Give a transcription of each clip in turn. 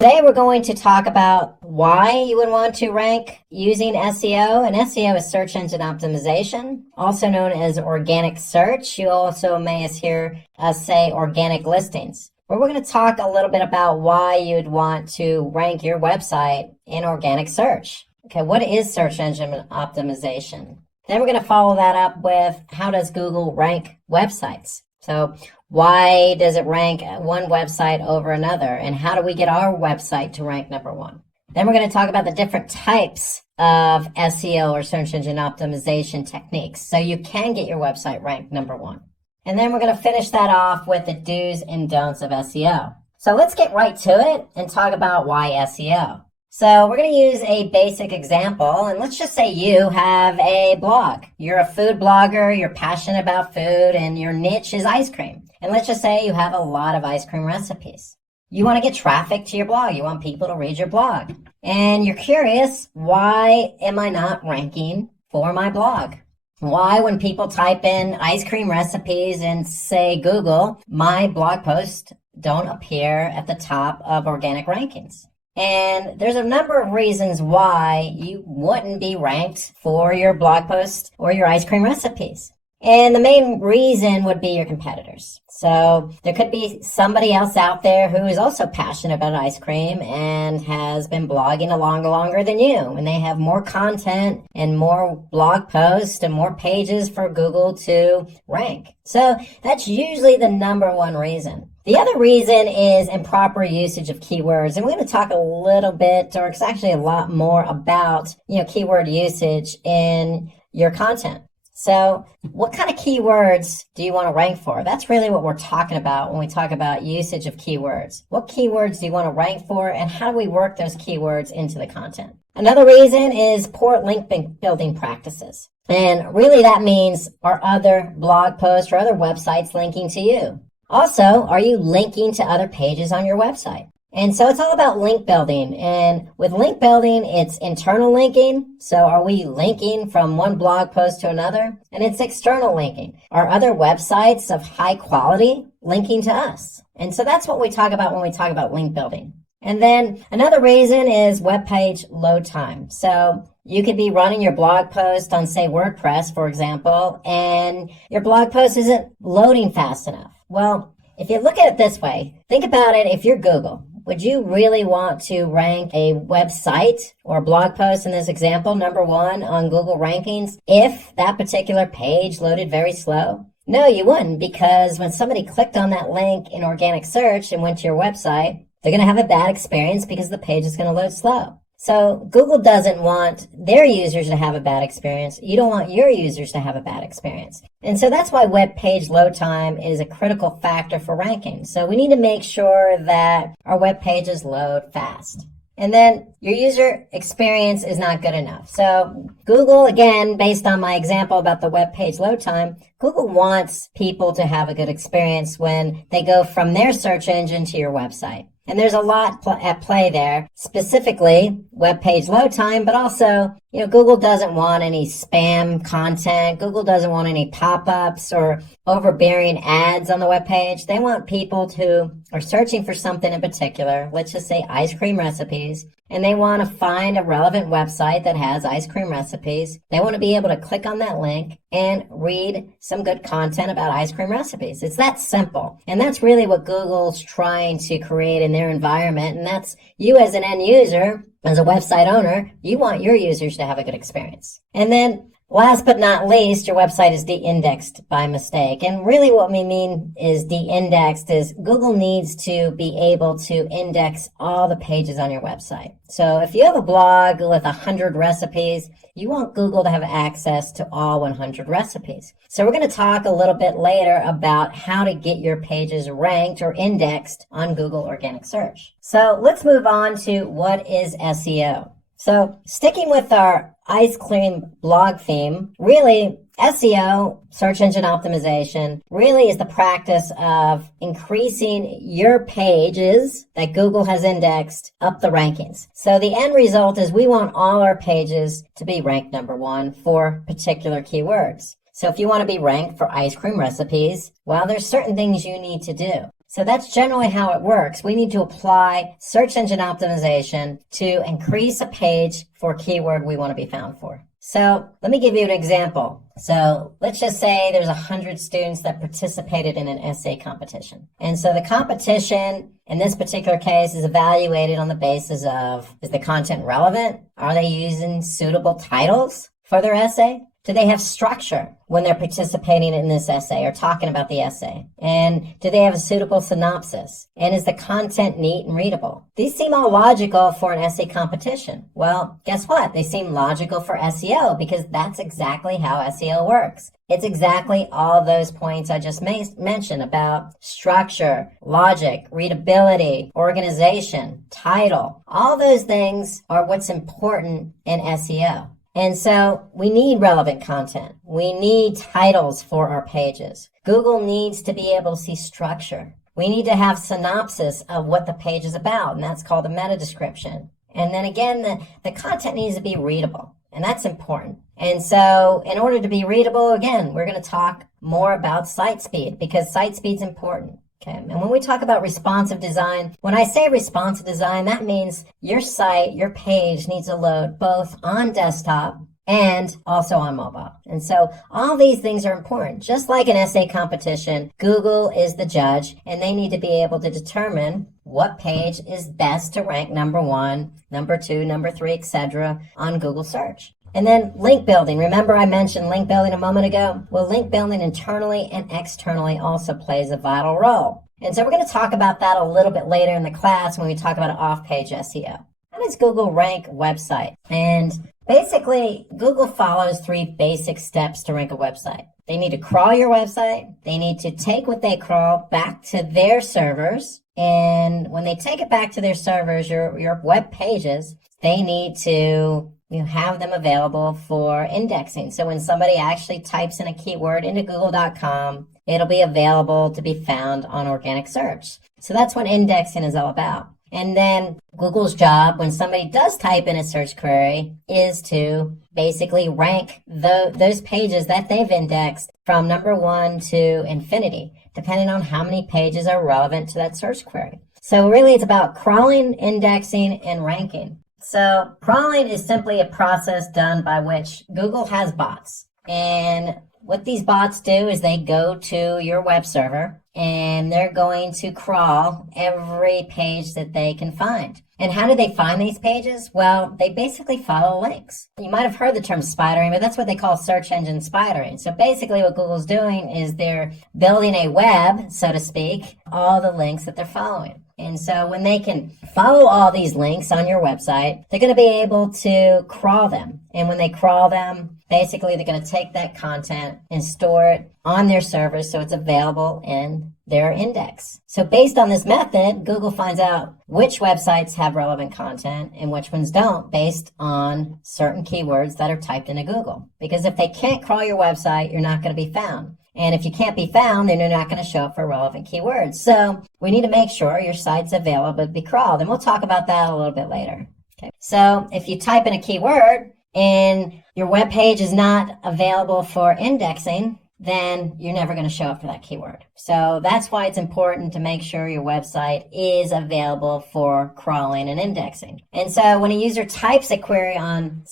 Today we're going to talk about why you would want to rank using SEO. And SEO is search engine optimization, also known as organic search. You also may hear us say organic listings. But we're going to talk a little bit about why you'd want to rank your website in organic search. Okay, what is search engine optimization? Then we're going to follow that up with how does Google rank websites? So why does it rank one website over another? And how do we get our website to rank number one? Then we're going to talk about the different types of SEO or search engine optimization techniques so you can get your website ranked number one. And then we're going to finish that off with the do's and don'ts of SEO. So let's get right to it and talk about why SEO. So we're going to use a basic example, and let's just say you have a blog. You're a food blogger, you're passionate about food, and your niche is ice cream. And let's just say you have a lot of ice cream recipes. You want to get traffic to your blog. You want people to read your blog. And you're curious, why am I not ranking for my blog? Why, when people type in ice cream recipes and say Google, my blog posts don't appear at the top of organic rankings? And there's a number of reasons why you wouldn't be ranked for your blog post or your ice cream recipes. And the main reason would be your competitors. So there could be somebody else out there who is also passionate about ice cream and has been blogging longer than you. And they have more content and more blog posts and more pages for Google to rank. So that's usually the number one reason. The other reason is improper usage of keywords. And we're going to talk a little bit, or it's actually a lot more about, keyword usage in your content. So what kind of keywords do you want to rank for? That's really what we're talking about when we talk about usage of keywords. What keywords do you want to rank for, and how do we work those keywords into the content? Another reason is poor link building practices. And really that means are other blog posts or other websites linking to you? Also, are you linking to other pages on your website? And so it's all about link building. And with link building, it's internal linking. So are we linking from one blog post to another? And it's external linking. Are other websites of high quality linking to us? And so that's what we talk about when we talk about link building. And then another reason is web page load time. So you could be running your blog post on, say, WordPress, for example, and your blog post isn't loading fast enough. Well, if you look at it this way, think about it. If you're Google, would you really want to rank a website or blog post in this example, number one on Google rankings, if that particular page loaded very slow? No, you wouldn't, because when somebody clicked on that link in organic search and went to your website, they're going to have a bad experience because the page is going to load slow. So Google doesn't want their users to have a bad experience. You don't want your users to have a bad experience. And so that's why web page load time is a critical factor for ranking. So we need to make sure that our web pages load fast. And then your user experience is not good enough. So Google, again, based on my example about the web page load time, Google wants people to have a good experience when they go from their search engine to your website. And there's a lot at play there, specifically web page load time, but also, Google doesn't want any spam content. Google doesn't want any pop-ups or overbearing ads on the web page. They want people who are searching for something in particular, let's just say ice cream recipes, and they want to find a relevant website that has ice cream recipes. They want to be able to click on that link and read some good content about ice cream recipes. It's that simple. And that's really what Google's trying to create in their environment. And that's you as an end user, as a website owner, you want your users to have a good experience. And then last but not least, your website is de-indexed by mistake. And really what we mean is de-indexed is Google needs to be able to index all the pages on your website. So if you have a blog with 100 recipes, you want Google to have access to all 100 recipes. So we're going to talk a little bit later about how to get your pages ranked or indexed on Google organic search. So let's move on to what is SEO. So sticking with our ice cream blog theme, really SEO, search engine optimization, really is the practice of increasing your pages that Google has indexed up the rankings. So the end result is we want all our pages to be ranked number one for particular keywords. So if you want to be ranked for ice cream recipes, well, there's certain things you need to do. So that's generally how it works. We need to apply search engine optimization to increase a page for a keyword we want to be found for. So let me give you an example. So let's just say there's 100 students that participated in an essay competition. And so the competition in this particular case is evaluated on the basis of, is the content relevant? Are they using suitable titles for their essay? Do they have structure when they're participating in this essay or talking about the essay? And do they have a suitable synopsis? And is the content neat and readable? These seem all logical for an essay competition. Well, guess what? They seem logical for SEO because that's exactly how SEO works. It's exactly all those points I just mentioned about structure, logic, readability, organization, title. All those things are what's important in SEO. And so we need relevant content. We need titles for our pages. Google needs to be able to see structure. We need to have synopsis of what the page is about, and that's called a meta description. And then again, the content needs to be readable, and that's important. And so in order to be readable, again, we're going to talk more about site speed because site speed is important. Okay, and when we talk about responsive design, when I say responsive design, that means your site, your page needs to load both on desktop and also on mobile. And so all these things are important. Just like an essay competition, Google is the judge, and they need to be able to determine what page is best to rank number 1, number 2, number 3, etc. on Google search. And then link building. Remember I mentioned link building a moment ago? Well, link building internally and externally also plays a vital role. And so we're going to talk about that a little bit later in the class when we talk about off-page SEO. How does Google rank a website? And basically, Google follows 3 basic steps to rank a website. They need to crawl your website. They need to take what they crawl back to their servers. And when they take it back to their servers, your web pages, they need to have them available for indexing. So when somebody actually types in a keyword into google.com, it'll be available to be found on organic search. So that's what indexing is all about. And then Google's job when somebody does type in a search query is to basically rank those pages that they've indexed from number 1 to infinity, depending on how many pages are relevant to that search query. So really it's about crawling, indexing, and ranking. So crawling is simply a process done by which Google has bots. And what these bots do is they go to your web server and they're going to crawl every page that they can find. And how do they find these pages? Well, they basically follow links. You might have heard the term spidering, but that's what they call search engine spidering. So basically what Google's doing is they're building a web, so to speak, all the links that they're following. And so when they can follow all these links on your website, they're going to be able to crawl them. And when they crawl them, basically they're going to take that content and store it on their servers so it's available in their index. So based on this method, Google finds out which websites have relevant content and which ones don't based on certain keywords that are typed into Google. Because if they can't crawl your website, you're not going to be found. And if you can't be found, then you're not going to show up for relevant keywords. So we need to make sure your site's available to be crawled. And we'll talk about that a little bit later. Okay. So if you type in a keyword and your web page is not available for indexing, then you're never going to show up for that keyword. So that's why it's important to make sure your website is available for crawling and indexing. And so when a user types a query on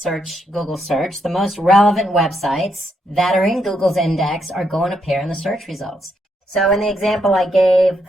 Google search, the most relevant websites that are in Google's index are going to appear in the search results. So in the example I gave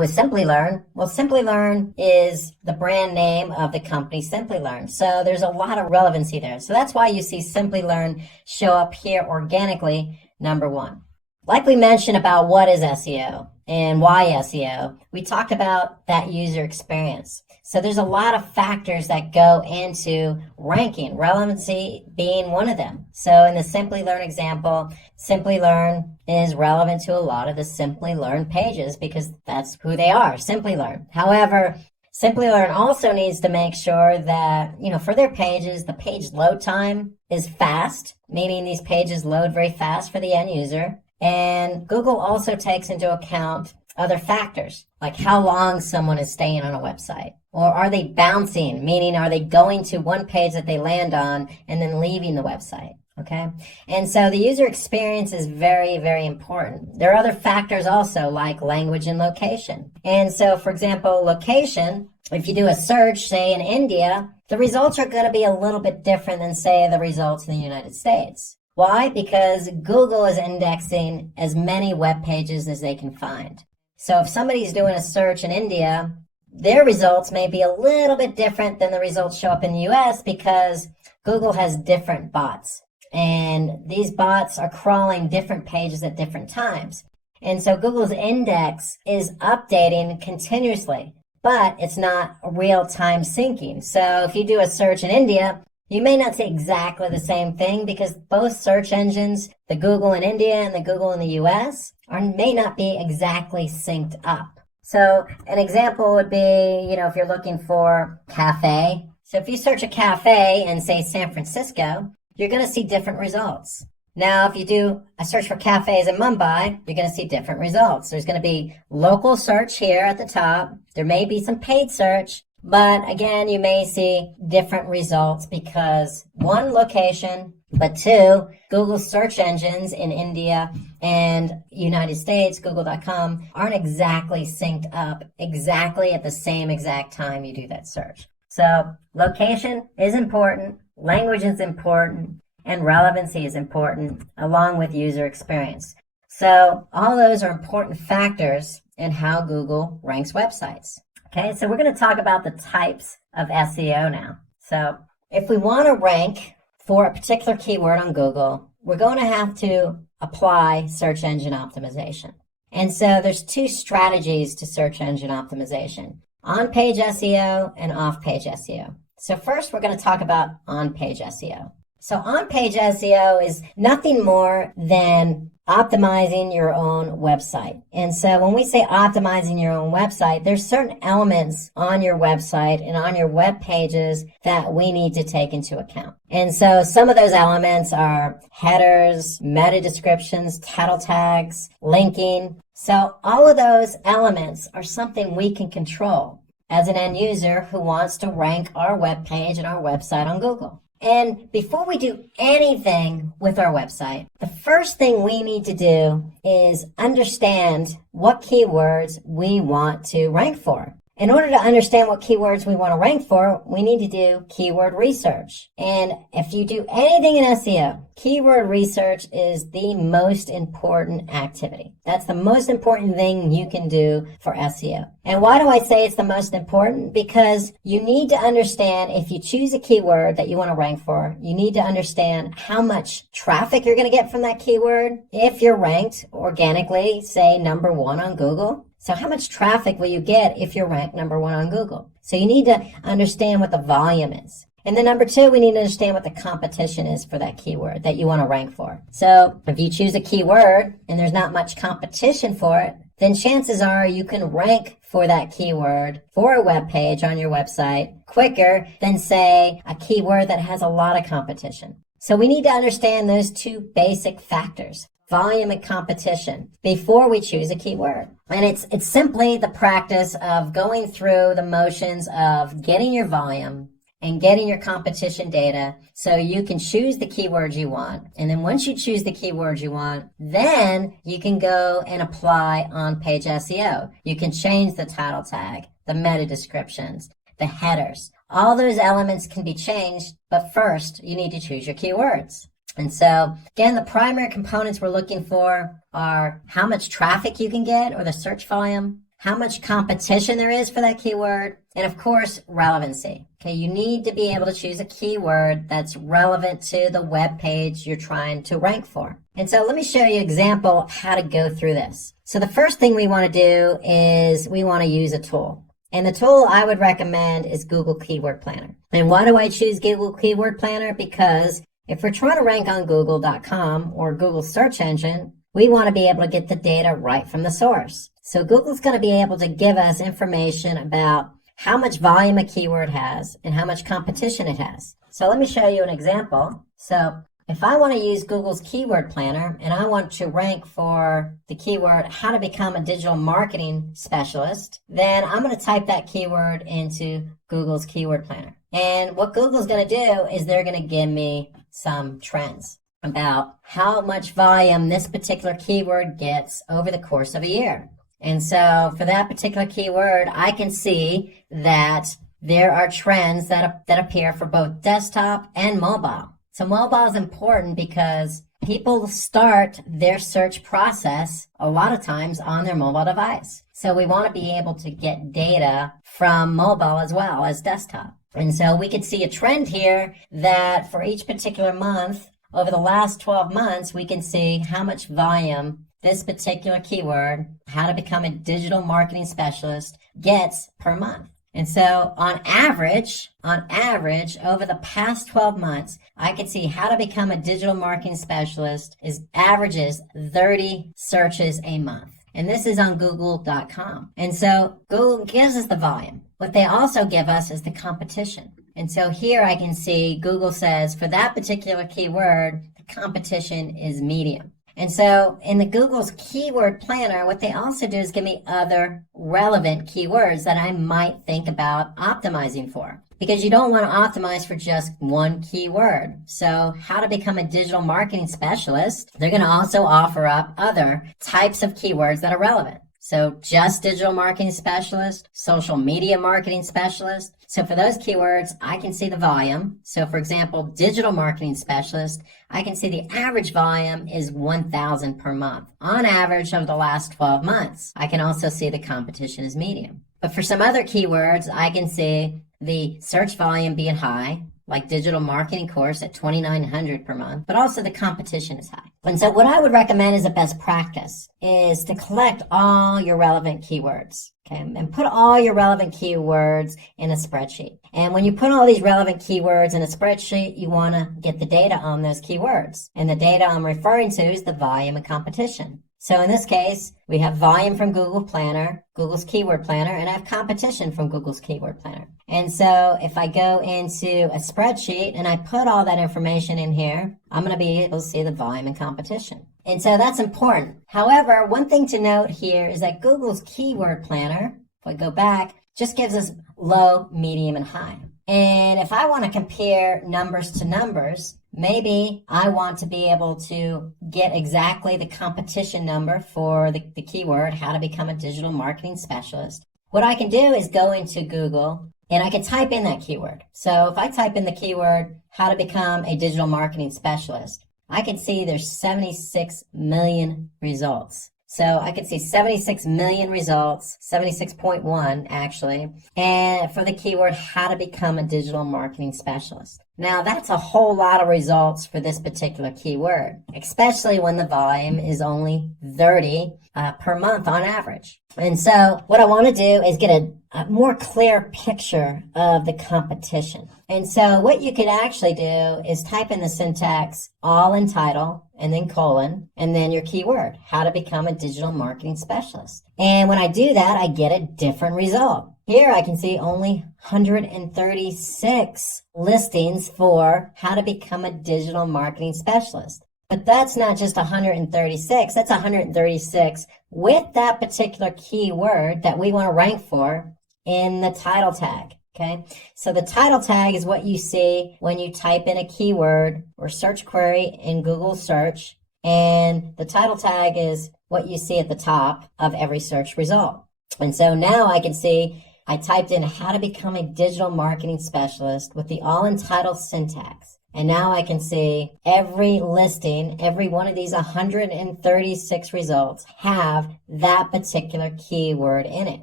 with SimplyLearn, well, SimplyLearn is the brand name of the company SimplyLearn. So there's a lot of relevancy there. So that's why you see SimplyLearn show up here organically, number 1. Like we mentioned about what is SEO and why SEO, we talked about that user experience. So there's a lot of factors that go into ranking, relevancy being one of them. So in the SimplyLearn example, SimplyLearn is relevant to a lot of the SimplyLearn pages because that's who they are, SimplyLearn. However, SimplyLearn also needs to make sure that, for their pages, the page load time is fast, meaning these pages load very fast for the end user. And Google also takes into account other factors, like how long someone is staying on a website. Or are they bouncing, meaning are they going to one page that they land on and then leaving the website? Okay, and so the user experience is very, very important. There are other factors also like language and location. And so, for example, location, if you do a search, say in India, the results are going to be a little bit different than, say, the results in the United States. Why? Because Google is indexing as many web pages as they can find. So if somebody's doing a search in India, their results may be a little bit different than the results show up in the US because Google has different bots. And these bots are crawling different pages at different times. And so Google's index is updating continuously, but it's not real-time syncing. So if you do a search in India, you may not see exactly the same thing because both search engines, the Google in India and the Google in the US, may not be exactly synced up. So an example would be, if you're looking for cafe. So if you search a cafe in, say, San Francisco, you're going to see different results. Now, if you do a search for cafes in Mumbai, you're going to see different results. There's going to be local search here at the top. There may be some paid search, but again, you may see different results because one, location, but two, Google search engines in India and United States, Google.com, aren't exactly synced up exactly at the same exact time you do that search. So location is important, language is important, and relevancy is important, along with user experience. So all those are important factors in how Google ranks websites. Okay, so we're going to talk about the types of SEO now. So if we want to rank for a particular keyword on Google, we're going to have to apply search engine optimization. And so there's two strategies to search engine optimization: on-page SEO and off-page SEO. So first, we're going to talk about on-page SEO. So on-page SEO is nothing more than optimizing your own website. And so when we say optimizing your own website, there's certain elements on your website and on your web pages that we need to take into account. And so some of those elements are headers, meta descriptions, title tags, linking. So all of those elements are something we can control as an end user who wants to rank our web page and our website on Google. And before we do anything with our website, the first thing we need to do is understand what keywords we want to rank for. In order to understand what keywords we want to rank for, we need to do keyword research. And if you do anything in SEO, keyword research is the most important activity. That's the most important thing you can do for SEO. And why do I say it's the most important? Because you need to understand, if you choose a keyword that you want to rank for, you need to understand how much traffic you're going to get from that keyword. If you're ranked organically, say number 1 on Google, so how much traffic will you get if you're ranked number 1 on Google? So you need to understand what the volume is. And then number 2, we need to understand what the competition is for that keyword that you want to rank for. So if you choose a keyword and there's not much competition for it, then chances are you can rank for that keyword for a web page on your website quicker than, say, a keyword that has a lot of competition. So we need to understand those two basic factors: volume and competition, before we choose a keyword. And it's simply the practice of going through the motions of getting your volume and getting your competition data so you can choose the keywords you want. And then once you choose the keywords you want, then you can go and apply on-page SEO. You can change the title tag, the meta descriptions, the headers. All those elements can be changed, but first you need to choose your keywords. And so, again, the primary components we're looking for are how much traffic you can get, or the search volume, how much competition there is for that keyword, and of course, relevancy. Okay, you need to be able to choose a keyword that's relevant to the web page you're trying to rank for. And so let me show you an example of how to go through this. So the first thing we want to do is we want to use a tool. And the tool I would recommend is Google Keyword Planner. And why do I choose Google Keyword Planner? Because if we're trying to rank on Google.com or Google search engine, we want to be able to get the data right from the source. So Google's going to be able to give us information about how much volume a keyword has and how much competition it has. So let me show you an example. So if I want to use Google's Keyword Planner and I want to rank for the keyword how to become a digital marketing specialist, then I'm going to type that keyword into Google's Keyword Planner. And what Google's going to do is they're going to give me some trends. about how much volume this particular keyword gets over the course of a year. And so for that particular keyword, I can see that there are trends that appear for both desktop and mobile. So mobile is important because people start their search process a lot of times on their mobile device. So we want to be able to get data from mobile as well as desktop. And so we could see a trend here that for each particular month, over the last 12 months, we can see how much volume this particular keyword, how to become a digital marketing specialist, gets per month. And so on average, over the past 12 months, I could see how to become a digital marketing specialist averages 30 searches a month. And this is on google.com. And so Google gives us the volume. What they also give us is the competition. And so here I can see Google says for that particular keyword, the competition is medium. And so in the Google's keyword planner, what they also do is give me other relevant keywords that I might think about optimizing for. Because you don't want to optimize for just one keyword. So how to become a digital marketing specialist, they're going to also offer up other types of keywords that are relevant. So just digital marketing specialist, social media marketing specialist. So for those keywords, I can see the volume. So for example, digital marketing specialist, I can see the average volume is 1,000 per month on average over the last 12 months. I can also see the competition is medium. But for some other keywords, I can see the search volume being high, like digital marketing course at 2,900 per month, but also the competition is high. And so what I would recommend as a best practice is to collect all your relevant keywords, okay, and put all your relevant keywords in a spreadsheet. And when you put all these relevant keywords in a spreadsheet, you want to get the data on those keywords. And the data I'm referring to is the volume and competition. So in this case, we have volume from Google Planner, Google's Keyword Planner, and I have competition from Google's Keyword Planner. And so if I go into a spreadsheet and I put all that information in here, I'm going to be able to see the volume and competition. And so that's important. However, one thing to note here is that Google's Keyword Planner, if I go back, just gives us low, medium, and high. And if I want to compare numbers to numbers, maybe I want to be able to get exactly the competition number for the keyword, how to become a digital marketing specialist. What I can do is go into Google and I can type in that keyword. So if I type in the keyword, how to become a digital marketing specialist, I can see there's 76 million results. So I could see 76 million results, 76.1 actually, and for the keyword, how to become a digital marketing specialist. Now that's a whole lot of results for this particular keyword, especially when the volume is only 30 per month on average. And so what I want to do is get a more clear picture of the competition. And so what you could actually do is type in the syntax all in title and then colon and then your keyword, how to become a digital marketing specialist. And when I do that, I get a different result. Here I can see only 136 listings for how to become a digital marketing specialist. But that's not just 136, that's 136 with that particular keyword that we want to rank for in the title tag. Okay, so the title tag is what you see when you type in a keyword or search query in Google search, and the title tag is what you see at the top of every search result. And so now I can see I typed in how to become a digital marketing specialist with the all in title syntax. And now I can see every listing, every one of these 136 results have that particular keyword in it.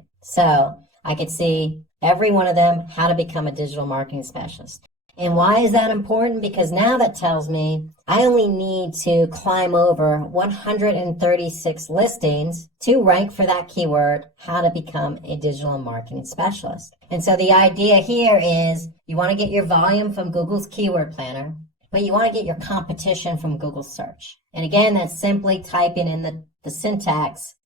So I could see every one of them, how to become a digital marketing specialist. And why is that important? Because now that tells me I only need to climb over 136 listings to rank for that keyword, how to become a digital marketing specialist. And so the idea here is you want to get your volume from Google's Keyword Planner, but you want to get your competition from Google Search. And again, that's simply typing in the syntax,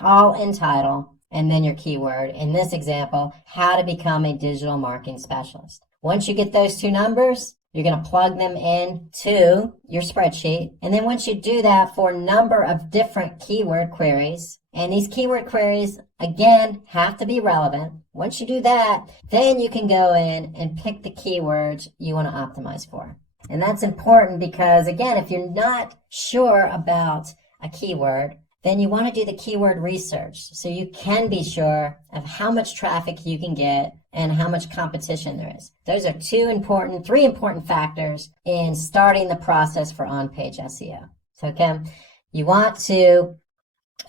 all in title, and then your keyword. In this example, how to become a digital marketing specialist. Once you get those two numbers, you're going to plug them in to your spreadsheet. And then once you do that for a number of different keyword queries, and these keyword queries, again, have to be relevant. Once you do that, then you can go in and pick the keywords you want to optimize for. And that's important because, again, if you're not sure about a keyword, then you want to do the keyword research so you can be sure of how much traffic you can get and how much competition there is. Those are three important factors in starting the process for on-page SEO. So again, you want to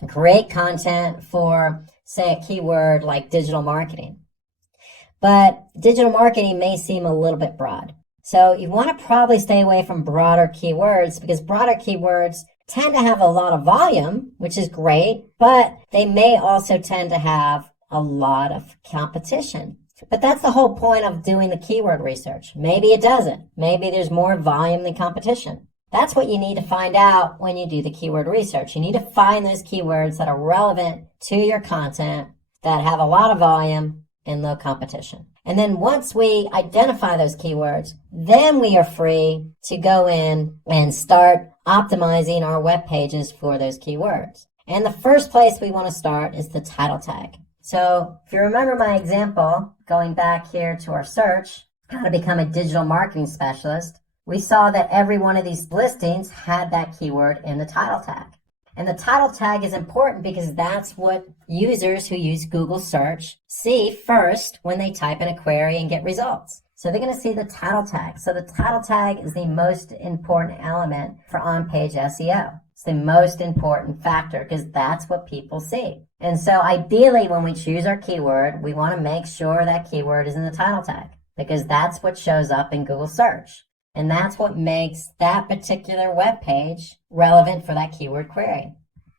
create content for, say, a keyword like digital marketing. But digital marketing may seem a little bit broad. So you want to probably stay away from broader keywords because broader keywords tend to have a lot of volume, which is great, but they may also tend to have a lot of competition. But that's the whole point of doing the keyword research. Maybe it doesn't. Maybe there's more volume than competition. That's what you need to find out when you do the keyword research. You need to find those keywords that are relevant to your content, that have a lot of volume and low competition. And then once we identify those keywords, then we are free to go in and start optimizing our web pages for those keywords. And the first place we want to start is the title tag. So if you remember my example, going back here to our search, how to become a digital marketing specialist, we saw that every one of these listings had that keyword in the title tag. And the title tag is important because that's what users who use Google search see first when they type in a query and get results. So they're going to see the title tag. So the title tag is the most important element for on-page SEO. It's the most important factor because that's what people see. And so ideally when we choose our keyword, we want to make sure that keyword is in the title tag because that's what shows up in Google search. And that's what makes that particular web page relevant for that keyword query.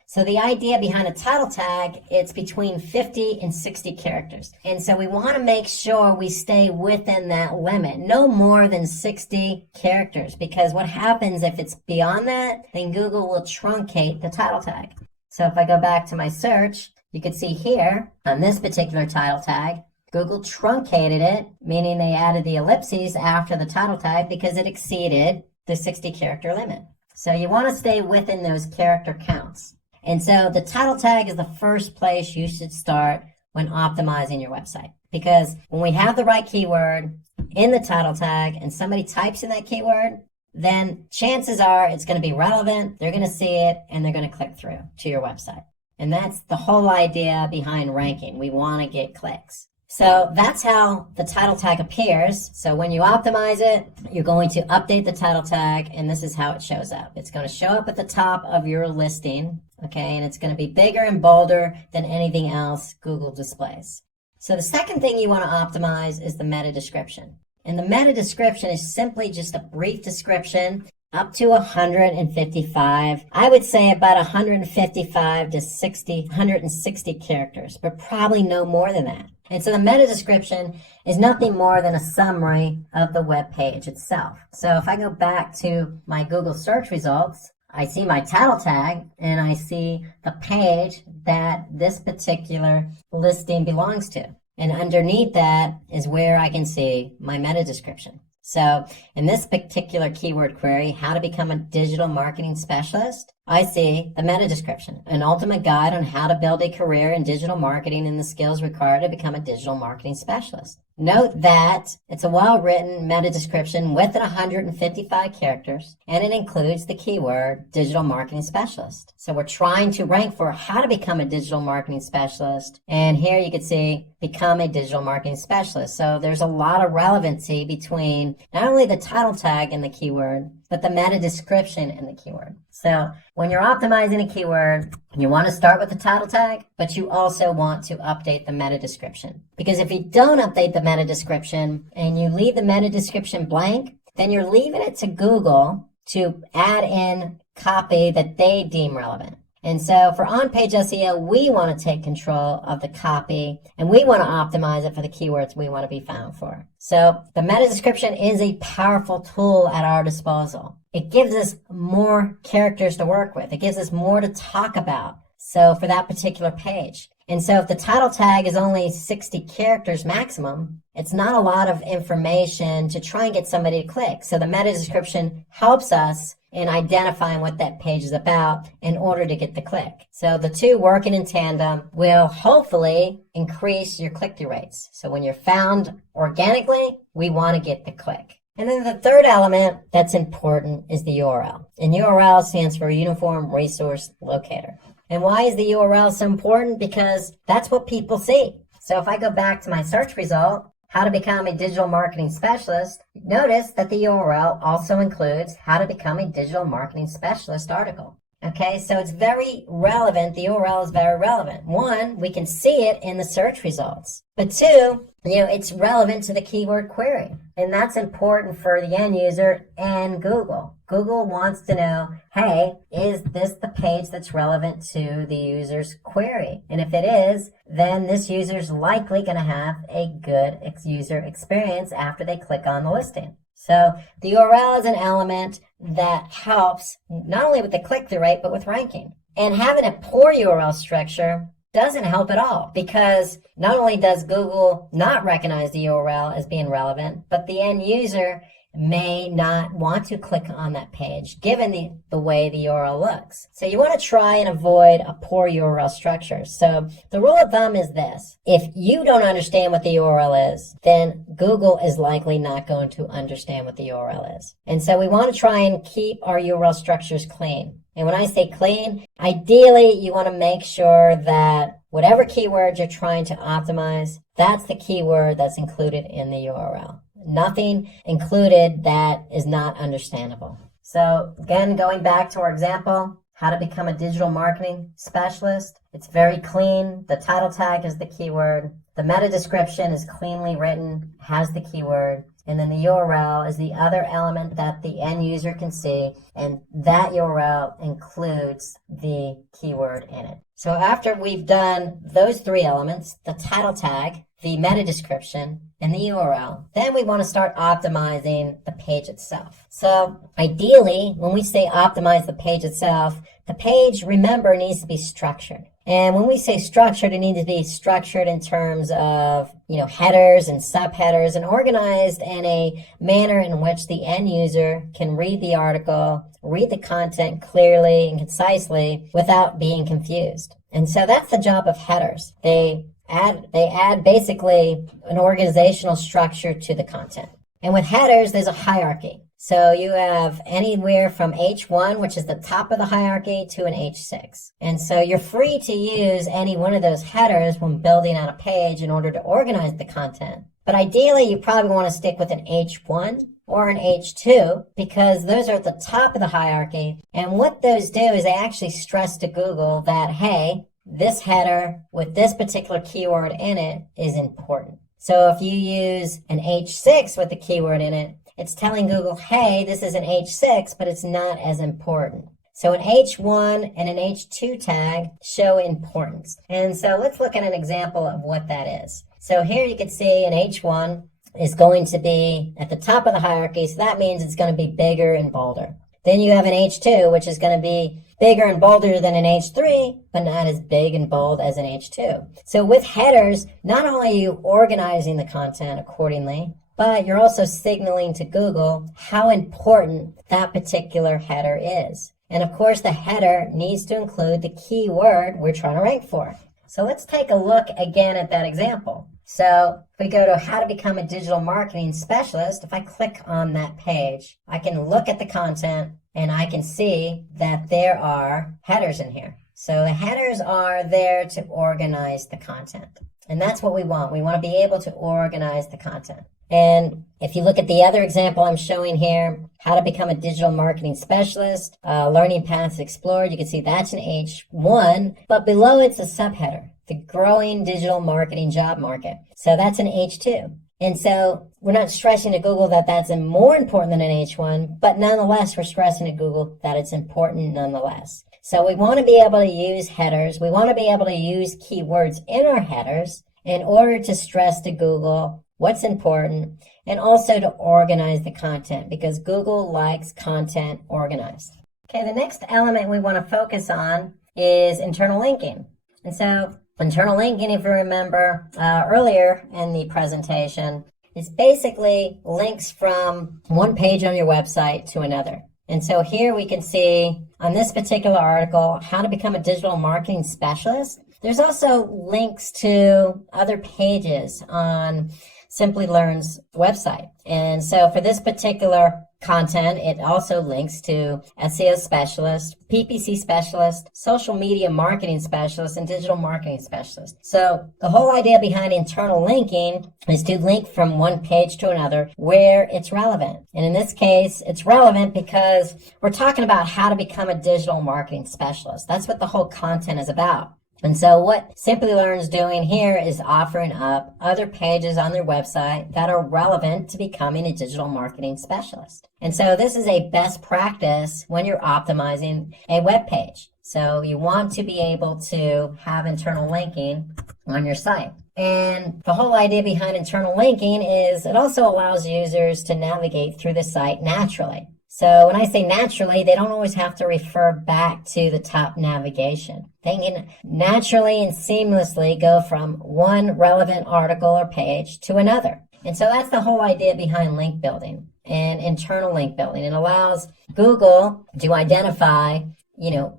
So the idea behind a title tag, it's between 50 and 60 characters. And so we want to make sure we stay within that limit, no more than 60 characters, because what happens if it's beyond that, then Google will truncate the title tag. So if I go back to my search, you can see here on this particular title tag, Google truncated it, meaning they added the ellipses after the title tag because it exceeded the 60 character limit. So you want to stay within those character counts. And so the title tag is the first place you should start when optimizing your website. Because when we have the right keyword in the title tag and somebody types in that keyword, then chances are it's going to be relevant, they're going to see it, and they're going to click through to your website. And that's the whole idea behind ranking. We want to get clicks. So that's how the title tag appears. So when you optimize it, you're going to update the title tag, and this is how it shows up. It's going to show up at the top of your listing, okay, and it's going to be bigger and bolder than anything else Google displays. So the second thing you want to optimize is the meta description. And the meta description is simply just a brief description up to 155. I would say about 155 to 160 characters, but probably no more than that. And so the meta description is nothing more than a summary of the web page itself. So if I go back to my Google search results, I see my title tag and I see the page that this particular listing belongs to. And underneath that is where I can see my meta description. So in this particular keyword query, how to become a digital marketing specialist, I see the meta description, an ultimate guide on how to build a career in digital marketing and the skills required to become a digital marketing specialist. Note that it's a well-written meta description with 155 characters, and it includes the keyword digital marketing specialist. So we're trying to rank for how to become a digital marketing specialist, and here you can see become a digital marketing specialist. So there's a lot of relevancy between not only the title tag and the keyword, but the meta description and the keyword. So when you're optimizing a keyword, you want to start with the title tag, but you also want to update the meta description. Because if you don't update the meta description and you leave the meta description blank, then you're leaving it to Google to add in copy that they deem relevant. And so for on-page SEO, we want to take control of the copy and we want to optimize it for the keywords we want to be found for. So the meta description is a powerful tool at our disposal. It gives us more characters to work with. It gives us more to talk about. So for that particular page. And so if the title tag is only 60 characters maximum, it's not a lot of information to try and get somebody to click. So the meta description helps us in identifying what that page is about in order to get the click. So the two working in tandem will hopefully increase your click-through rates. So when you're found organically, we want to get the click. And then the third element that's important is the URL. And URL stands for Uniform Resource Locator. And why is the URL so important? Because that's what people see. So if I go back to my search result, how to become a digital marketing specialist, notice that the URL also includes how to become a digital marketing specialist article. Okay, so it's very relevant. The URL is very relevant. One, we can see it in the search results. But two, it's relevant to the keyword query. And that's important for the end user and Google. Google wants to know, hey, is this the page that's relevant to the user's query? And if it is, then this user's likely going to have a good user experience after they click on the listing. So the URL is an element that helps not only with the click-through rate, but with ranking. And having a poor URL structure doesn't help at all, because not only does Google not recognize the URL as being relevant, but the end user may not want to click on that page given the way the URL looks. So you want to try and avoid a poor URL structure. So the rule of thumb is this: if you don't understand what the URL is, then Google is likely not going to understand what the URL is. And so we want to try and keep our URL structures clean. And when I say clean, ideally you want to make sure that whatever keywords you're trying to optimize, that's the keyword that's included in the URL. Nothing included that is not understandable. So again, going back to our example, how to become a digital marketing specialist. It's very clean. The title tag is the keyword. The meta description is cleanly written, has the keyword. And then the URL is the other element that the end user can see, and that URL includes the keyword in it. So after we've done those three elements, the title tag, the meta description, and the URL, then we want to start optimizing the page itself. So ideally, when we say optimize the page itself, the page, remember, needs to be structured. And when we say structured, it needs to be structured in terms of, headers and subheaders, and organized in a manner in which the end user can read the article, read the content clearly and concisely without being confused. And so that's the job of headers. They add basically an organizational structure to the content. And with headers, there's a hierarchy. So you have anywhere from H1, which is the top of the hierarchy, to an H6. And so you're free to use any one of those headers when building out a page in order to organize the content. But ideally, you probably want to stick with an H1 or an H2, because those are at the top of the hierarchy. And what those do is they actually stress to Google that, hey, this header with this particular keyword in it is important. So if you use an H6 with the keyword in it, it's telling Google, hey, this is an H6, but it's not as important. So an H1 and an H2 tag show importance. And so let's look at an example of what that is. So here you can see an H1 is going to be at the top of the hierarchy, so that means it's going to be bigger and bolder. Then you have an H2, which is going to be bigger and bolder than an H3, but not as big and bold as an H2. So with headers, not only are you organizing the content accordingly, but you're also signaling to Google how important that particular header is. And of course, the header needs to include the keyword we're trying to rank for. So let's take a look again at that example. So if we go to how to become a digital marketing specialist, if I click on that page, I can look at the content and I can see that there are headers in here. So the headers are there to organize the content. And that's what we want. We want to be able to organize the content. And if you look at the other example I'm showing here, how to become a digital marketing specialist, learning paths explored, you can see that's an H1, but below it's a subheader, the growing digital marketing job market. So that's an H2. And so we're not stressing to Google that that's more important than an H1, but nonetheless, we're stressing to Google that it's important nonetheless. So we want to be able to use headers. We want to be able to use keywords in our headers in order to stress to Google what's important, and also to organize the content, because Google likes content organized. Okay, the next element we want to focus on is internal linking. And so internal linking, if you remember earlier in the presentation, is basically links from one page on your website to another. And so here we can see on this particular article, how to become a digital marketing specialist. There's also links to other pages on Simply Learn's website. And so for this particular content, it also links to SEO specialist, PPC specialist, social media marketing specialist, and digital marketing specialist. So the whole idea behind internal linking is to link from one page to another where it's relevant. And in this case, it's relevant because we're talking about how to become a digital marketing specialist. That's what the whole content is about. And so what Simply Learn is doing here is offering up other pages on their website that are relevant to becoming a digital marketing specialist. And so this is a best practice when you're optimizing a web page. So you want to be able to have internal linking on your site. And the whole idea behind internal linking is it also allows users to navigate through the site naturally. So when I say naturally, they don't always have to refer back to the top navigation. They can naturally and seamlessly go from one relevant article or page to another. And so that's the whole idea behind link building and internal link building. It allows Google to identify,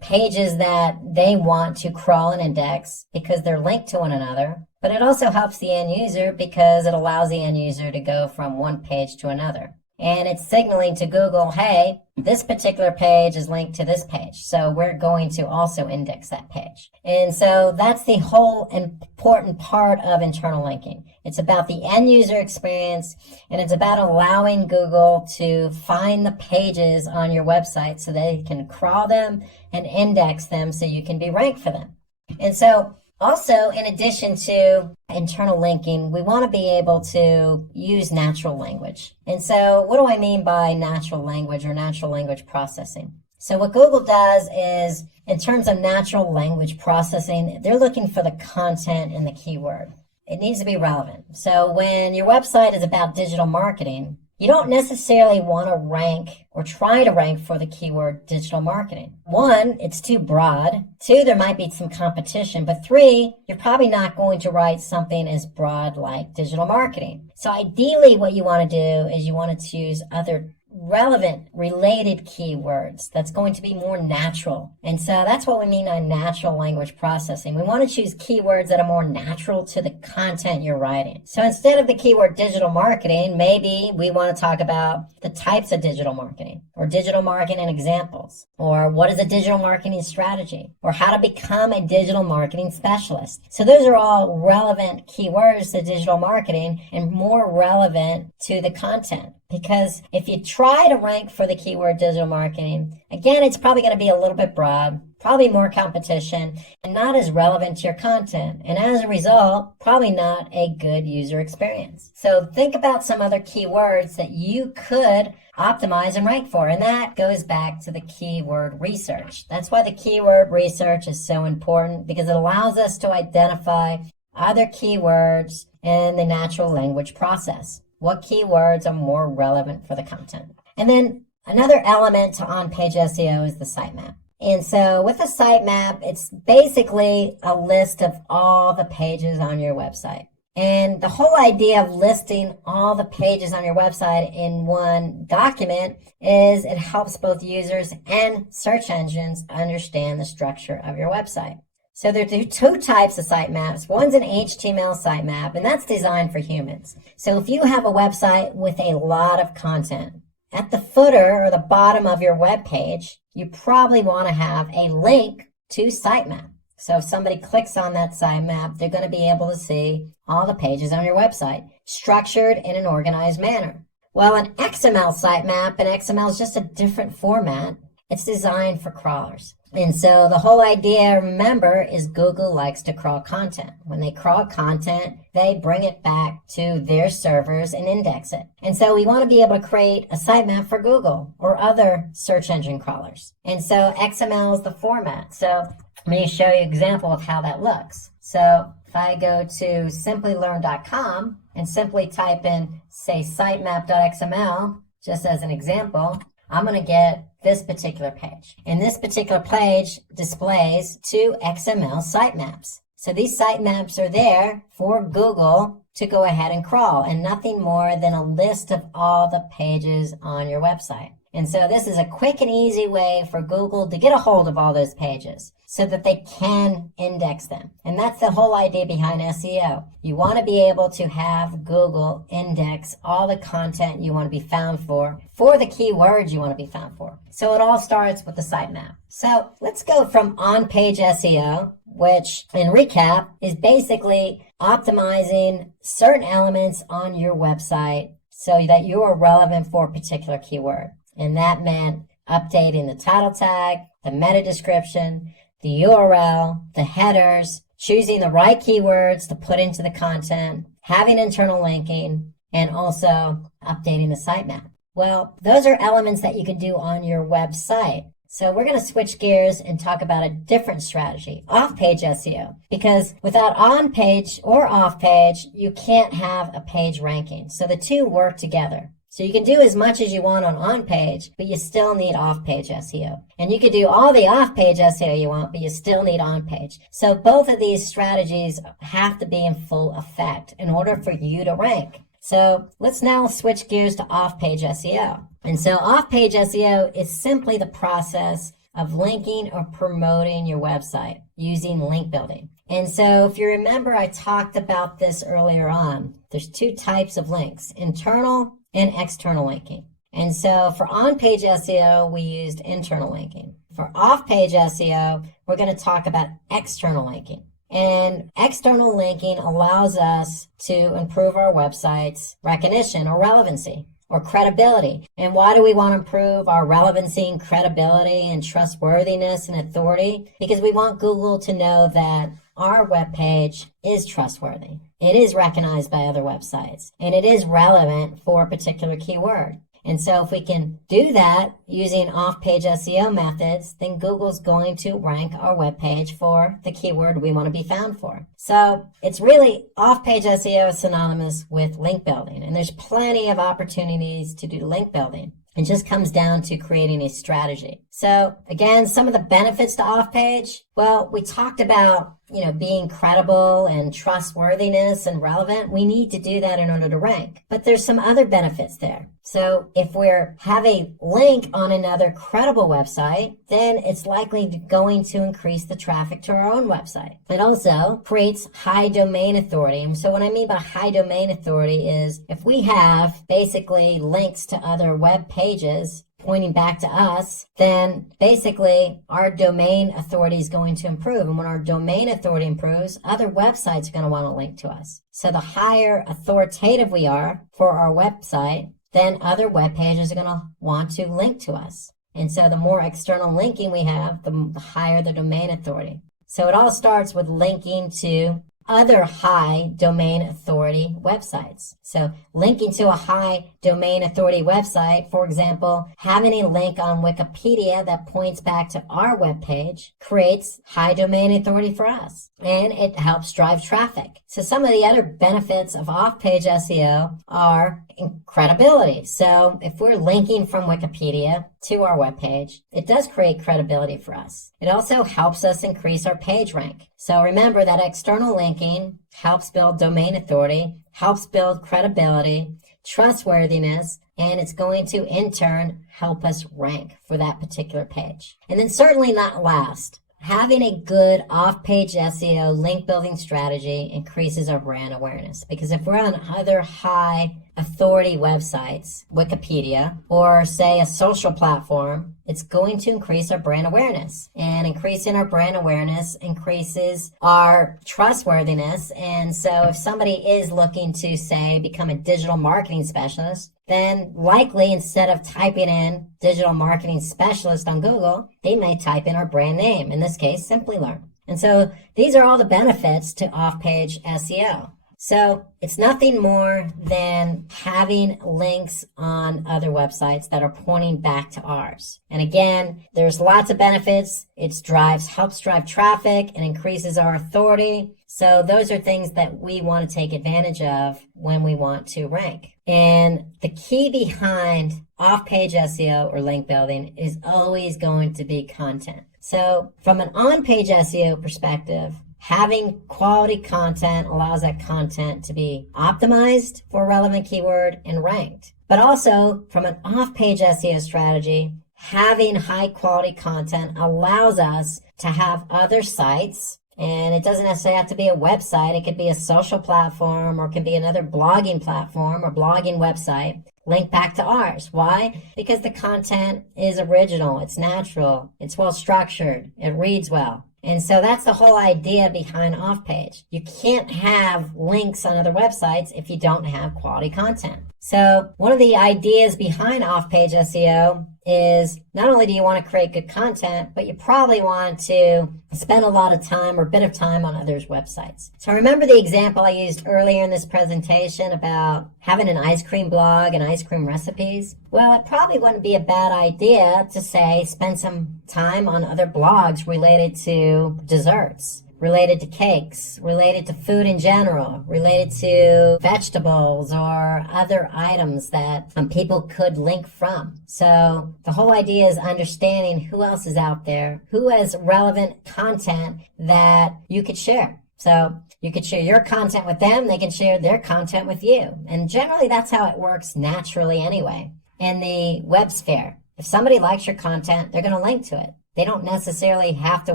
pages that they want to crawl and index because they're linked to one another. But it also helps the end user because it allows the end user to go from one page to another. And it's signaling to Google, hey, this particular page is linked to this page, so we're going to also index that page. And so that's the whole important part of internal linking. It's about the end user experience, and it's about allowing Google to find the pages on your website so they can crawl them and index them so you can be ranked for them. And so also, in addition to internal linking, we want to be able to use natural language. And so what do I mean by natural language or natural language processing? So what Google does is, in terms of natural language processing, they're looking for the content and the keyword. It needs to be relevant. So when your website is about digital marketing, you don't necessarily want to rank or try to rank for the keyword digital marketing. One, it's too broad. Two, there might be some competition. But three, you're probably not going to write something as broad like digital marketing. So ideally, what you want to do is you want to choose other relevant, related keywords that's going to be more natural. And so that's what we mean by natural language processing. We want to choose keywords that are more natural to the content you're writing. So instead of the keyword digital marketing, maybe we want to talk about the types of digital marketing, or digital marketing examples, or what is a digital marketing strategy, or how to become a digital marketing specialist. So those are all relevant keywords to digital marketing and more relevant to the content. Because if you try to rank for the keyword digital marketing, again, it's probably going to be a little bit broad, probably more competition, and not as relevant to your content. And as a result, probably not a good user experience. So think about some other keywords that you could optimize and rank for. And that goes back to the keyword research. That's why the keyword research is so important, because it allows us to identify other keywords in the natural language process. What keywords are more relevant for the content? And then another element to on-page SEO is the sitemap. And so with a sitemap, it's basically a list of all the pages on your website. And the whole idea of listing all the pages on your website in one document is it helps both users and search engines understand the structure of your website. So there are two types of sitemaps. One's an HTML sitemap, and that's designed for humans. So if you have a website with a lot of content, at the footer or the bottom of your web page, you probably want to have a link to sitemap. So if somebody clicks on that sitemap, they're going to be able to see all the pages on your website, structured in an organized manner. Well, an XML sitemap, and XML is just a different format. It's designed for crawlers. And so the whole idea, remember, is Google likes to crawl content. When they crawl content, they bring it back to their servers and index it. And so we want to be able to create a sitemap for Google or other search engine crawlers. And so XML is the format. So let me show you an example of how that looks. So if I go to simplylearn.com and simply type in, say, sitemap.xml, just as an example, I'm going to get this particular page. And this particular page displays two XML sitemaps. So these sitemaps are there for Google to go ahead and crawl, and nothing more than a list of all the pages on your website. And so this is a quick and easy way for Google to get a hold of all those pages so that they can index them. And that's the whole idea behind SEO. You want to be able to have Google index all the content you want to be found for the keywords you want to be found for. So it all starts with the sitemap. So let's go from on-page SEO, which in recap is basically optimizing certain elements on your website so that you are relevant for a particular keyword. And that meant updating the title tag, the meta description, the URL, the headers, choosing the right keywords to put into the content, having internal linking, and also updating the sitemap. Well, those are elements that you can do on your website. So we're going to switch gears and talk about a different strategy, off-page SEO. Because without on-page or off-page, you can't have a page ranking. So the two work together. So you can do as much as you want on-page, but you still need off-page SEO. And you can do all the off-page SEO you want, but you still need on-page. So both of these strategies have to be in full effect in order for you to rank. So let's now switch gears to off-page SEO. And so off-page SEO is simply the process of linking or promoting your website using link building. And so if you remember, I talked about this earlier on. There's two types of links, internal and external linking. And so for on-page SEO, we used internal linking. For off-page SEO, we're going to talk about external linking. And external linking allows us to improve our website's recognition or relevancy or credibility. And why do we want to improve our relevancy and credibility and trustworthiness and authority? Because we want Google to know that our webpage is trustworthy. It is recognized by other websites, and it is relevant for a particular keyword. And so if we can do that using off-page SEO methods, then Google's going to rank our webpage for the keyword we want to be found for. So it's really off-page SEO is synonymous with link building, and there's plenty of opportunities to do link building. It just comes down to creating a strategy. So again, some of the benefits to off-page, well, we talked about, being credible and trustworthiness and relevant. We need to do that in order to rank. But there's some other benefits there. So if we have a link on another credible website, then it's likely going to increase the traffic to our own website. It also creates high domain authority. And so what I mean by high domain authority is if we have basically links to other web pages pointing back to us, then basically our domain authority is going to improve. And when our domain authority improves, other websites are going to want to link to us. So the higher authoritative we are for our website, then other web pages are going to want to link to us. And so the more external linking we have, the higher the domain authority. So it all starts with linking to other high domain authority websites. So linking to a high domain authority website, for example, having a link on Wikipedia that points back to our webpage creates high domain authority for us, and it helps drive traffic. So some of the other benefits of off-page SEO are credibility. So if we're linking from Wikipedia to our webpage, it does create credibility for us. It also helps us increase our page rank. So remember that external linking helps build domain authority, helps build credibility, trustworthiness, and it's going to in turn help us rank for that particular page. And then certainly not last, having a good off-page SEO link building strategy increases our brand awareness. Because if we're on other high authority websites, Wikipedia, or say a social platform, it's going to increase our brand awareness. And increasing our brand awareness increases our trustworthiness. And so if somebody is looking to, say, become a digital marketing specialist, then likely instead of typing in digital marketing specialist on Google, they may type in our brand name, in this case, Simply Learn. And so these are all the benefits to off-page SEO. So it's nothing more than having links on other websites that are pointing back to ours. And again, there's lots of benefits. It helps drive traffic and increases our authority. So those are things that we want to take advantage of when we want to rank. And the key behind off-page SEO or link building is always going to be content. So from an on-page SEO perspective, having quality content allows that content to be optimized for a relevant keyword and ranked. But also, from an off-page SEO strategy, having high quality content allows us to have other sites, and it doesn't necessarily have to be a website. It could be a social platform, or it could be another blogging platform or blogging website, link back to ours. Why? Because the content is original, it's natural, it's well structured, it reads well. And so that's the whole idea behind off-page. You can't have links on other websites if you don't have quality content. So one of the ideas behind off-page SEO is not only do you want to create good content, but you probably want to spend a lot of time or a bit of time on others' websites. So remember the example I used earlier in this presentation about having an ice cream blog and ice cream recipes? Well, it probably wouldn't be a bad idea to say spend some time on other blogs related to desserts, related to cakes, related to food in general, related to vegetables or other items that people could link from. So the whole idea is understanding who else is out there, who has relevant content that you could share. So you could share your content with them, they can share their content with you. And generally that's how it works naturally anyway. In the web sphere, if somebody likes your content, they're going to link to it. They don't necessarily have to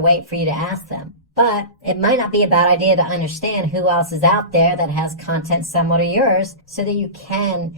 wait for you to ask them. But it might not be a bad idea to understand who else is out there that has content similar to yours so that you can,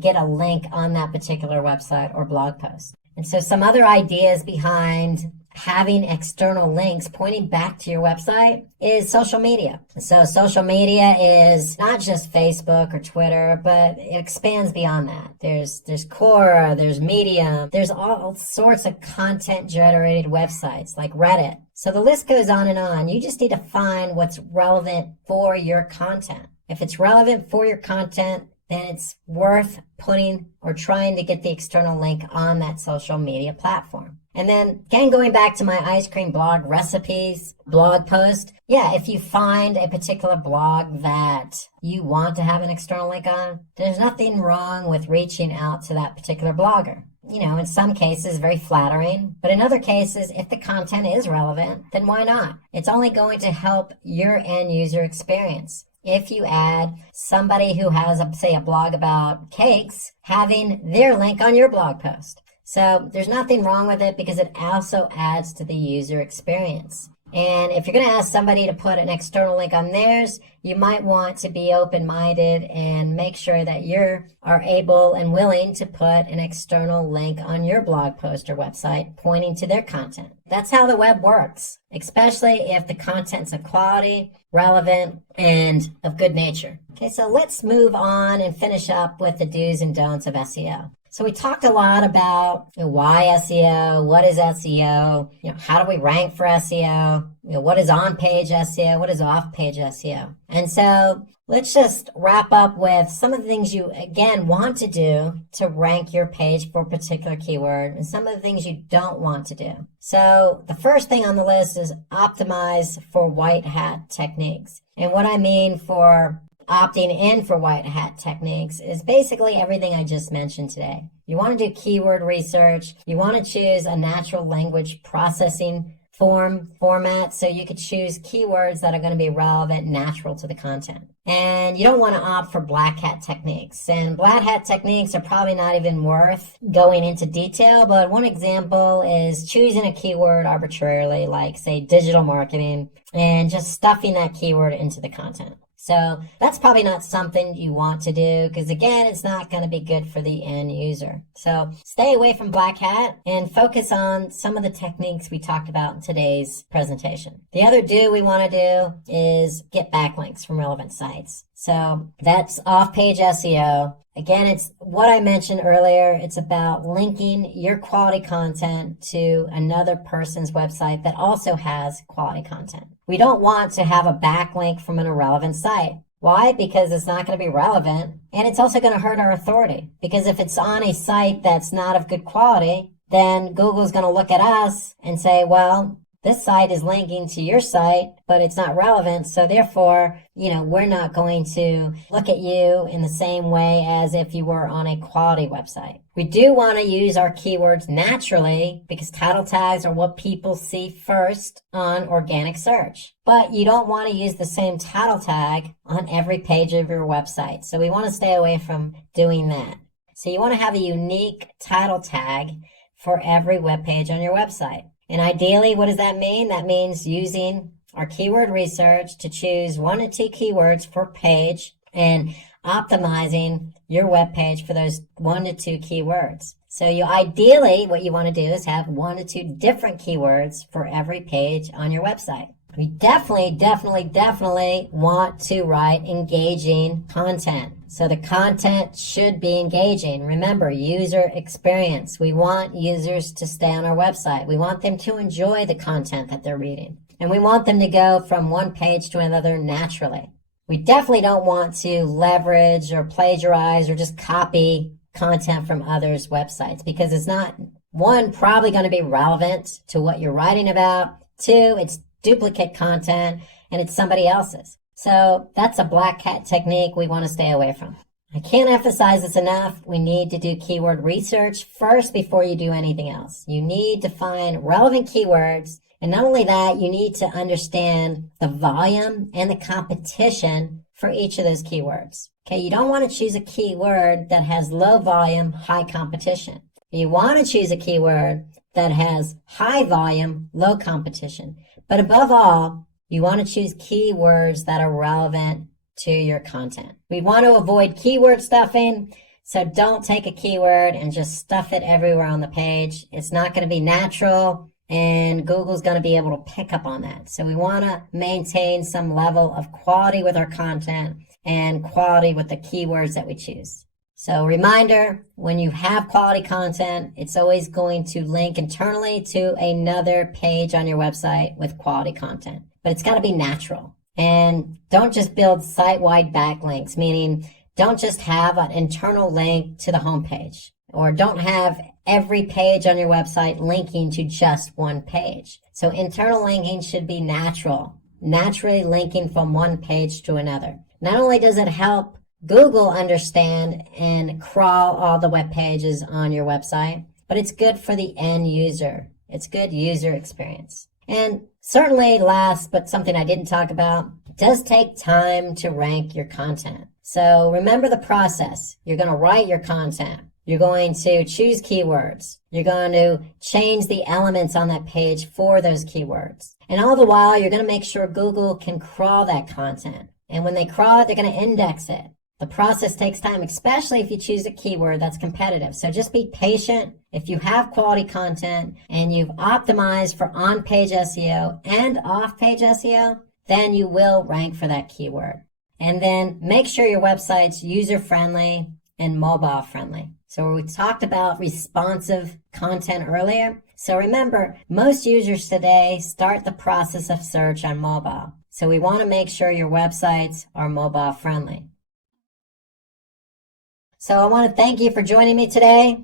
get a link on that particular website or blog post. And so some other ideas behind having external links pointing back to your website is social media. So social media is not just Facebook or Twitter, but it expands beyond that. There's Quora, there's Medium, there's all sorts of content generated websites like Reddit. So the list goes on and on. You just need to find what's relevant for your content. If it's relevant for your content, then it's worth putting or trying to get the external link on that social media platform. And then again, going back to my ice cream blog recipes blog post, if you find a particular blog that you want to have an external link on, there's nothing wrong with reaching out to that particular blogger. In some cases, very flattering, but in other cases, if the content is relevant, then why not? It's only going to help your end user experience. If you add somebody who has, say, a blog about cakes, having their link on your blog post. So there's nothing wrong with it because it also adds to the user experience. And if you're going to ask somebody to put an external link on theirs, you might want to be open-minded and make sure that you are able and willing to put an external link on your blog post or website pointing to their content. That's how the web works, especially if the content's of quality, relevant, and of good nature. Okay, so let's move on and finish up with the do's and don'ts of SEO. So we talked a lot about why SEO, what is SEO, how do we rank for SEO, what is on-page SEO, what is off-page SEO. And so let's just wrap up with some of the things you, again, want to do to rank your page for a particular keyword and some of the things you don't want to do. So the first thing on the list is optimize for white hat techniques. And what I mean for opting in for white hat techniques is basically everything I just mentioned today. You want to do keyword research. You want to choose a natural language processing format so you could choose keywords that are going to be relevant, natural to the content. And you don't want to opt for black hat techniques. And black hat techniques are probably not even worth going into detail, but one example is choosing a keyword arbitrarily, like say digital marketing, and just stuffing that keyword into the content. So that's probably not something you want to do because, again, it's not going to be good for the end user. So stay away from black hat and focus on some of the techniques we talked about in today's presentation. The other do we want to do is get backlinks from relevant sites. So that's off-page SEO. Again, it's what I mentioned earlier. It's about linking your quality content to another person's website that also has quality content. We don't want to have a backlink from an irrelevant site. Why? Because it's not going to be relevant, and it's also going to hurt our authority. Because if it's on a site that's not of good quality, then Google's going to look at us and say, well, this site is linking to your site, but it's not relevant. So therefore, we're not going to look at you in the same way as if you were on a quality website. We do want to use our keywords naturally because title tags are what people see first on organic search. But you don't want to use the same title tag on every page of your website. So we want to stay away from doing that. So you want to have a unique title tag for every web page on your website. And ideally, what does that mean? That means using our keyword research to choose 1 to 2 keywords per page and optimizing your web page for those 1 to 2 keywords. So ideally, what you want to do is have 1 to 2 different keywords for every page on your website. We definitely want to write engaging content. So the content should be engaging. Remember, user experience. We want users to stay on our website. We want them to enjoy the content that they're reading. And we want them to go from one page to another naturally. We definitely don't want to leverage or plagiarize or just copy content from others' websites because it's not, one, probably going to be relevant to what you're writing about. 2, it's duplicate content and it's somebody else's. So that's a black hat technique we want to stay away from. I can't emphasize this enough. We need to do keyword research first before you do anything else. You need to find relevant keywords. And not only that, you need to understand the volume and the competition for each of those keywords. Okay, you don't want to choose a keyword that has low volume, high competition. You want to choose a keyword that has high volume, low competition. But above all, you want to choose keywords that are relevant to your content. We want to avoid keyword stuffing, so don't take a keyword and just stuff it everywhere on the page. It's not going to be natural, and Google's going to be able to pick up on that. So we want to maintain some level of quality with our content and quality with the keywords that we choose. So reminder, when you have quality content, it's always going to link internally to another page on your website with quality content. But it's got to be natural. And don't just build site-wide backlinks, meaning don't just have an internal link to the homepage, or don't have every page on your website linking to just one page. So internal linking should be natural, naturally linking from one page to another. Not only does it help Google understand and crawl all the web pages on your website, but it's good for the end user. It's good user experience. And certainly last, but something I didn't talk about, it does take time to rank your content. So remember the process. You're going to write your content. You're going to choose keywords. You're going to change the elements on that page for those keywords. And all the while, you're going to make sure Google can crawl that content. And when they crawl it, they're going to index it. The process takes time, especially if you choose a keyword that's competitive. So just be patient. If you have quality content and you've optimized for on-page SEO and off-page SEO, then you will rank for that keyword. And then make sure your website's user-friendly and mobile-friendly. So we talked about responsive content earlier. So remember, most users today start the process of search on mobile. So we want to make sure your websites are mobile-friendly. So I want to thank you for joining me today.